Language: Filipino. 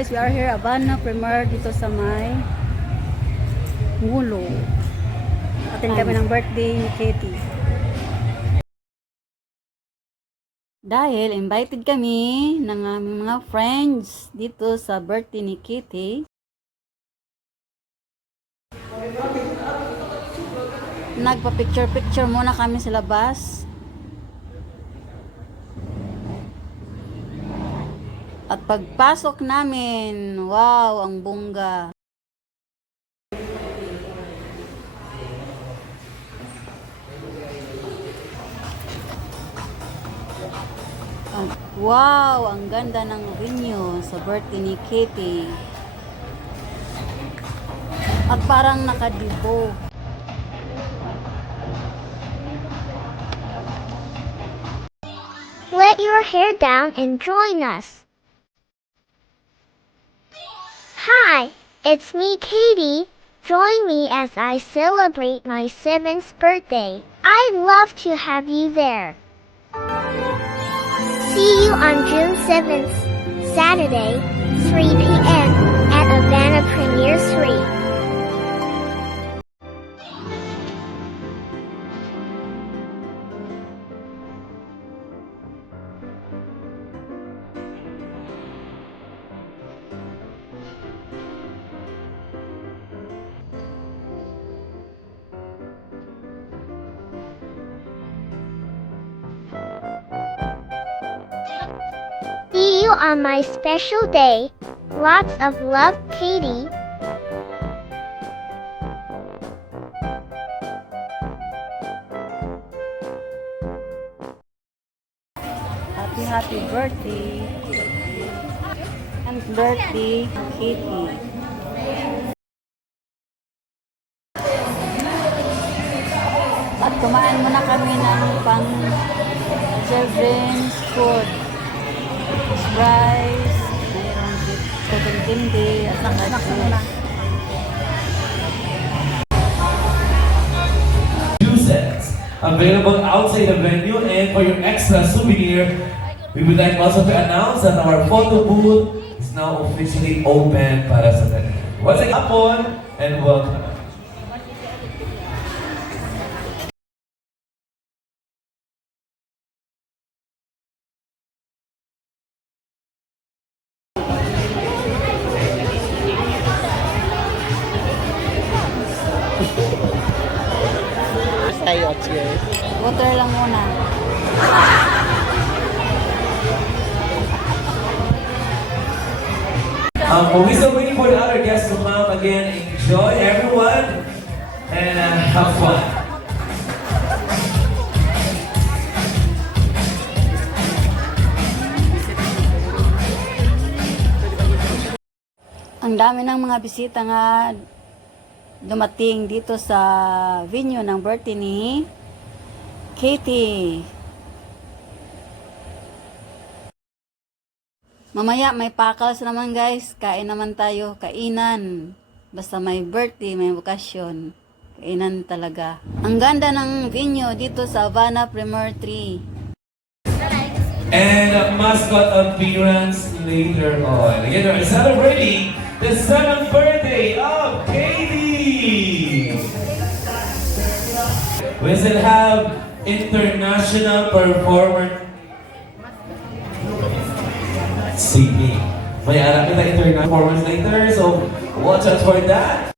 guys, we are here Abana Premier dito sa may Ngulo. Atin kami ng birthday ni Katie. Dahil invited kami ng aming mga friends dito sa birthday ni Kitty. Nagpa-picture-picture muna kami sa labas. At pagpasok namin, wow, ang bongga. Wow, ang ganda ng venue sa birthday ni Katie. At parang nakadibo. Let your hair down and join us. It's me, Katie. Join me as I celebrate my seventh birthday. I'd love to have you there. See you on June 7th, Saturday, 3 p.m. at Havana on my special day. Lots of love, Katie. Happy, happy birthday. And birthday, Katie. At kumain muna kami ng pang children's food. Rice, mayroong chicken candy, at saka juices available outside the venue and for your extra souvenir we would like also to announce that our photo booth is now officially open para sa ganito. Once again, hapon and welcome. Tayo, cheers. Water lang muna. Um, we're still waiting for the other guests to come again. Enjoy everyone and uh, have fun. Ang dami ng mga bisita nga dumating dito sa venue ng birthday ni Katie. Mamaya may pakals naman guys. Kain naman tayo. Kainan. Basta may birthday, may okasyon. Kainan talaga. Ang ganda ng venue dito sa Havana Premier 3. And a mascot appearance later on. Again, we're celebrating the seventh birthday of Katie. We still have international performer. Sige. May alam kita international performance later, so watch out for that.